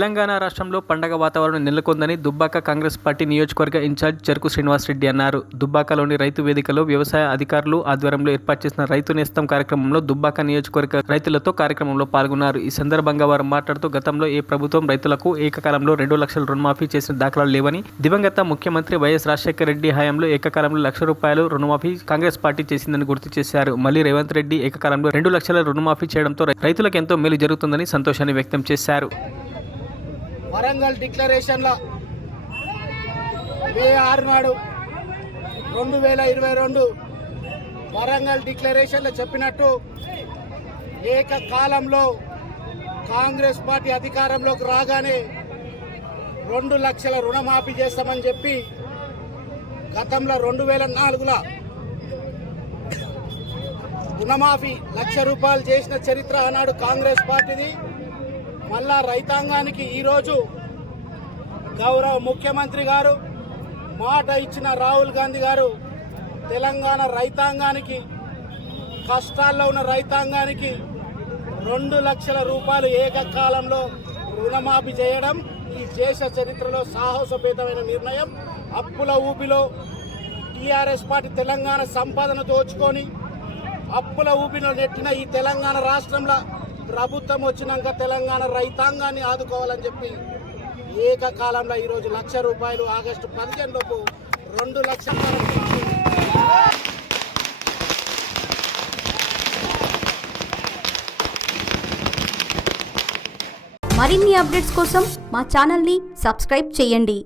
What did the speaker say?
తెలంగాణ రాష్ట్రంలో పండగ వాతావరణం నెలకొందని దుబ్బాక కాంగ్రెస్ పార్టీ నియోజకవర్గ ఇన్ఛార్జ్ చెరుకు శ్రీనివాస్ రెడ్డి అన్నారు. దుబ్బాకలోని రైతు వేదికలో వ్యవసాయ అధికారులు ఆధ్వర్యంలో ఏర్పాటు చేసిన రైతు నేస్తం కార్యక్రమంలో దుబ్బాక నియోజకవర్గ రైతులతో కార్యక్రమంలో పాల్గొన్నారు. ఈ సందర్భంగా వారు మాట్లాడుతూ గతంలో ఏ ప్రభుత్వం రైతులకు ఏకకాలంలో 2 లక్షల రుణమాఫీ చేసిన దాఖలాలు లేవని, దివంగత ముఖ్యమంత్రి వైఎస్ రాజశేఖర రెడ్డి హయాంలో ఏకకాలంలో ₹1,00,000 రుణమాఫీ కాంగ్రెస్ పార్టీ చేసిందని గుర్తు చేశారు. మళ్లీ రేవంత్ రెడ్డి ఏకకాలంలో 2 లక్షల రుణమాఫీ చేయడంతో రైతులకు ఎంతో మేలు జరుగుతుందని సంతోషాన్ని వ్యక్తం చేశారు. వరంగల్ డిక్లరేషన్ల మే 6 నాడు 2022 వరంగల్ డిక్లరేషన్లో చెప్పినట్టు ఏకకాలంలో కాంగ్రెస్ పార్టీ అధికారంలోకి రాగానే 2 లక్షల రుణమాఫీ చేస్తామని చెప్పి గతంలో 2004లో రుణమాఫీ ₹1,00,000 చేసిన చరిత్ర ఆనాడు కాంగ్రెస్ పార్టీది. మళ్ళా రైతాంగానికి ఈరోజు గౌరవ ముఖ్యమంత్రి గారు మాట ఇచ్చిన రాహుల్ గాంధీ గారు తెలంగాణ రైతాంగానికి, కష్టాల్లో ఉన్న రైతాంగానికి 2 లక్షల రూపాయలు ఏకకాలంలో రుణమాఫీ చేయడం ఈ దేశ చరిత్రలో సాహసోపేతమైన నిర్ణయం. అప్పుల ఊపిలో టీఆర్ఎస్ పార్టీ తెలంగాణ సంపదను దోచుకొని అప్పుల ఊపిలో నెట్టిన ఈ తెలంగాణ రాష్ట్రంలో ప్రభుత్వం వచ్చినాక తెలంగాణ రైతాంగాన్ని ఆదుకోవాలని చెప్పి ఏకకాలంలో ఈరోజు ₹1,00,000 ఆగస్టు 15 లోపు 2 లక్షల మరిన్ని అప్డేట్స్ కోసం మా ఛానల్ని సబ్స్క్రైబ్ చేయండి.